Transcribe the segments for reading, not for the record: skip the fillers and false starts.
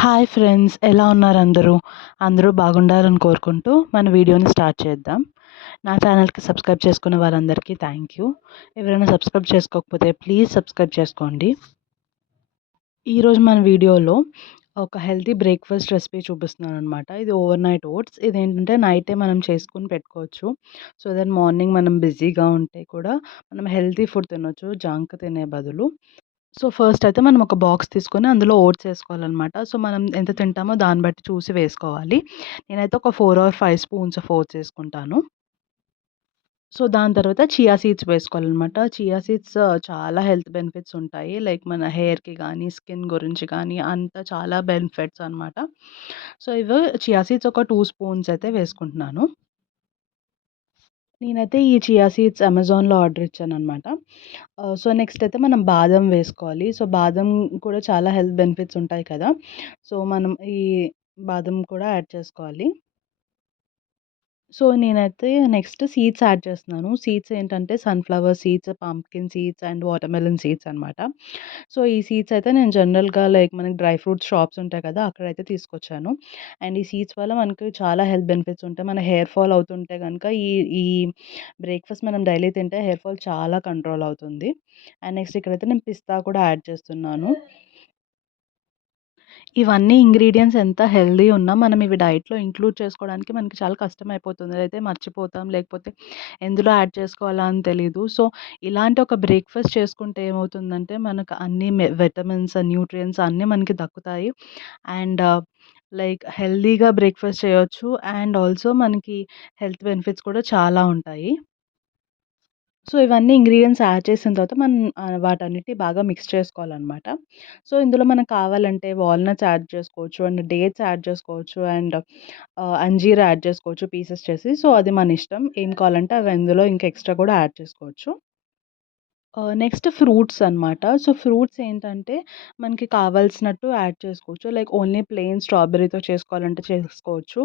Hi friends, ఎలా ఉన్నారు అందరూ? అందరూ బాగుండాలని కోరుకుంటూ మన వీడియోని స్టార్ట్ చేద్దాం. నా ఛానల్‌కి సబ్స్క్రైబ్ చేసుకున్న వారందరికీ థ్యాంక్ యూ. ఎవరైనా సబ్స్క్రైబ్ చేసుకోకపోతే ప్లీజ్ సబ్స్క్రైబ్ చేసుకోండి. ఈరోజు మన వీడియోలో ఒక హెల్తీ బ్రేక్‌ఫాస్ట్ రెసిపీ చూపిస్తున్నాననమాట. ఇది ఓవర్‌నైట్ ఓట్స్. ఇదేంటంటే నైటే మనం చేసుకొని పెట్టుకోవచ్చు. సో దట్ మార్నింగ్ మనం బిజీగా ఉంటే కూడా మనం హెల్తీ ఫుడ్ తినొచ్చు జంక్ తినే బదులు. సో, ఫస్ట్ అయితే మనం ఒక బాక్స్ తీసుకొని అందులో ఓట్స్ ఏసుకోవాలనమాట. సో, మనం ఎంత తింటామో దాన్ని బట్టి చూసి వేసుకోవాలి. నేనైతే ఒక 4 ఆర్ 5 స్పూన్స్ ఆఫ్ ఓట్స్ ఏసుకుంటాను. సో, దాని తర్వాత చియా సీడ్స్ వేసుకోవాలనమాట. చియా సీడ్స్ చాలా హెల్త్ బెనిఫిట్స్ ఉంటాయి. లైక్ మన హెయిర్‌కి గానీ, స్కిన్ గురించి కానీ అంతా చాలా బెనిఫిట్స్ అనమాట. సో, చియా సీడ్స్ ఒక 2 స్పూన్స్ అయితే వేసుకుంటున్నాను. నేనైతే ఈ చియా సీడ్స్ అమెజాన్‌లో ఆర్డర్ ఇచ్చాననమాట. సో, నెక్స్ట్ అయితే మనం బాదం వేసుకోవాలి. సో, బాదం కూడా చాలా హెల్త్ బెనిఫిట్స్ ఉంటాయి కదా! సో, మనం ఈ బాదం కూడా యాడ్ చేసుకోవాలి. సో, నేనైతే నెక్స్ట్ సీడ్స్ యాడ్ చేస్తున్నాను. సీడ్స్ ఏంటంటే sunflower seeds, pumpkin seeds and watermelon seeds అనమాట. సో, ఈ సీడ్స్ అయితే నేను జనరల్‌గా లైక్ మనకి డ్రై ఫ్రూట్స్ షాప్స్ ఉంటాయి కదా! అక్కడైతే తీసుకొచ్చాను. అండ్ ఈ సీడ్స్ వల్ల మనకి చాలా హెల్త్ బెనిఫిట్స్ ఉంటాయి. మన హెయిర్ ఫాల్ అవుతుంటే గనక ఈ ఈ బ్రేక్‌ఫాస్ట్ మనం డైలీ తింటే హెయిర్ ఫాల్ చాలా కంట్రోల్ అవుతుంది. అండ్ నెక్స్ట్ ఇక్కడైతే నేను పిస్తా కూడా యాడ్ చేస్తున్నాను. ఇవన్నీ ఇంగ్రీడియెంట్స్ ఎంత హెల్తీ ఉన్నా మనం ఇవి డైట్‌లో ఇంక్లూడ్ చేసుకోవడానికి మనకి చాలా కష్టమైపోతుంది. అయితే మర్చిపోతాం. లేకపోతే ఎందులో యాడ్ చేసుకోవాలా అని తెలీదు. సో, ఇలాంటి ఒక బ్రేక్‌ఫాస్ట్ చేసుకుంటే ఏమవుతుందంటే మనకు అన్ని విటమిన్స్, న్యూట్రియంట్స్ అన్నీ మనకి దక్కుతాయి. అండ్ లైక్ హెల్తీగా బ్రేక్‌ఫాస్ట్ చేయొచ్చు. అండ్ ఆల్సో మనకి హెల్త్ బెనిఫిట్స్ కూడా చాలా ఉంటాయి. సో, ఇవన్నీ ఇంగ్రీడియెంట్స్ యాడ్ చేసిన తర్వాత మనం వాటన్నిటిని బాగా మిక్స్ చేసుకోవాలనమాట. సో, ఇందులో మనకు కావాలంటే వాల్‌నట్స్ యాడ్ చేసుకోవచ్చు అండ్ డేట్స్ యాడ్ చేసుకోవచ్చు అండ్ అంజీర్ యాడ్ చేసుకోవచ్చు పీసెస్ చేసి. సో, అది మన ఇష్టం. ఏం కావాలంటే అవి అందులో ఇంకా ఎక్స్‌ట్రా కూడా యాడ్ చేసుకోవచ్చు. నెక్స్ట్ ఫ్రూట్స్ అనమాట. సో, ఫ్రూట్స్ ఏంటంటే మనకి కావాల్సినట్టు యాడ్ చేసుకోవచ్చు. లైక్ ఓన్లీ ప్లెయిన్ స్ట్రాబెర్రీతో చేసుకోవాలంటే చేసుకోవచ్చు.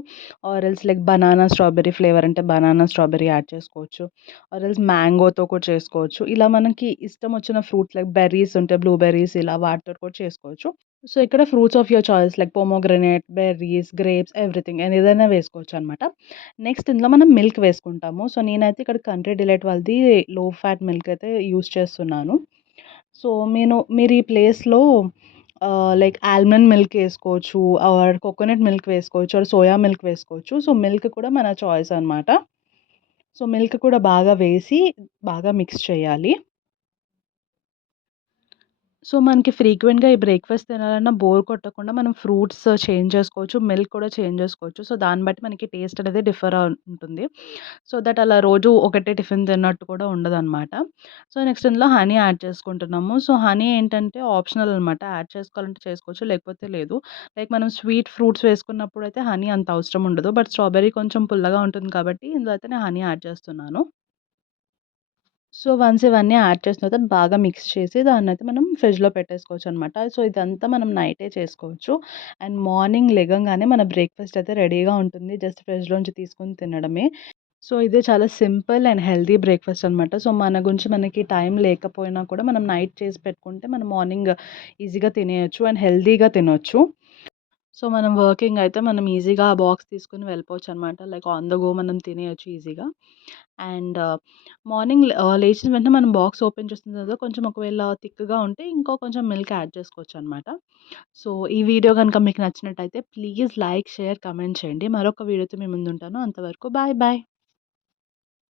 Or else like banana strawberry flavour అంటే బనానా స్ట్రాబెర్రీ యాడ్ చేసుకోవచ్చు. ఆర్ ఎల్స్ మ్యాంగోతో కూడా చేసుకోవచ్చు. ఇలా మనకి ఇష్టం వచ్చిన ఫ్రూట్స్ లైక్ బెర్రీస్ ఉంటే బ్లూబెర్రీస్ ఇలా వాటితో కూడా చేసుకోవచ్చు. సో, ఇక్కడ fruits of your choice like pomegranate, berries, grapes everything ఏదైనా వేసుకోవచ్చనమాట. నెక్స్ట్ ఇందులో మనం మిల్క్ వేసుకుంటాము. సో, నేనైతే ఇక్కడ కంట్రీ డిలైట్ వాళ్ళది లో ఫ్యాట్ మిల్క్ అయితే యూజ్ చేస్తున్నాను. సో, మీరు ఈ ప్లేస్‌లో లైక్ ఆల్మండ్ మిల్క్ ఏసుకోవచ్చు ఆర్ కోకోనట్ మిల్క్ వేసుకోవచ్చు ఆర్ సోయా మిల్క్ వేసుకోవచ్చు. సో, మిల్క్ కూడా మన చాయిస్ అనమాట. సో, మిల్క్ కూడా బాగా వేసి బాగా మిక్స్ చేయాలి. సో, మనకి ఫ్రీక్వెంట్‌గా ఈ బ్రేక్‌ఫాస్ట్ తినాలన్నా బోర్ కొట్టకుండా మనం ఫ్రూట్స్ చేంజ్ చేసుకోవచ్చు. మిల్క్ కూడా చేంజ్ చేసుకోవచ్చు. సో, దాన్ని బట్టి మనకి టేస్ట్ అనేది డిఫర్ ఉంటుంది. సో దట్ అలా రోజు ఒకటే టిఫిన్ తిన్నట్టు కూడా ఉండదనమాట. సో, నెక్స్ట్ ఇందులో హనీ యాడ్ చేసుకుంటున్నాము. సో, హనీ ఏంటంటే ఆప్షనల్ అనమాట. యాడ్ చేసుకోవాలంటే చేసుకోవచ్చు. లేకపోతే లేదు. లైక్ మనం స్వీట్ ఫ్రూట్స్ వేసుకున్నప్పుడైతే హనీ అంత అవసరం ఉండదు. బట్ స్ట్రాబెర్రీ కొంచెం పుల్లగా ఉంటుంది కాబట్టి ఇందులో అయితే నేను హనీ యాడ్ చేస్తున్నాను. సో, వన్స్ ఇవన్నీ యాడ్ చేసిన తర్వాత బాగా మిక్స్ చేసి దాన్నయితే మనం ఫ్రిడ్జ్‌లో పెట్టేసుకోవచ్చనమాట. సో, ఇదంతా మనం నైటే చేసుకోవచ్చు. అండ్ మార్నింగ్ లెగంగానే మన బ్రేక్‌ఫాస్ట్ అయితే రెడీగా ఉంటుంది. జస్ట్ ఫ్రిడ్జ్‌లోంచి తీసుకొని తినడమే. సో, ఇదే చాలా సింపుల్ అండ్ హెల్తీ బ్రేక్‌ఫాస్ట్ అనమాట. సో, మన గురించి మనకి టైం లేకపోయినా కూడా మనం నైట్ చేసి పెట్టుకుంటే మనం మార్నింగ్ ఈజీగా తినేయొచ్చు అండ్ హెల్తీగా తినొచ్చు. సో, మనం వర్కింగ్ అయితే మనం ఈజీగా ఆ బాక్స్ తీసుకొని వెళ్ళిపోవచ్చనమాట. లైక్ ఆన్ ద గో మనం తినేయొచ్చు ఈజీగా. అండ్ మార్నింగ్ లేచిన వెంటనే మనం బాక్స్ ఓపెన్ చేసిన తర్వాత కొంచెం ఒకవేళ థిక్‌గా ఉంటే ఇంకో కొంచెం మిల్క్ యాడ్ చేసుకోవచ్చనమాట. సో, ఈ వీడియో గనుక మీకు నచ్చినట్టయితే ప్లీజ్ లైక్, షేర్, కామెంట్ చేయండి. మరొక వీడియోతో మీ ముందుంటాను. అంతవరకు బాయ్ బాయ్.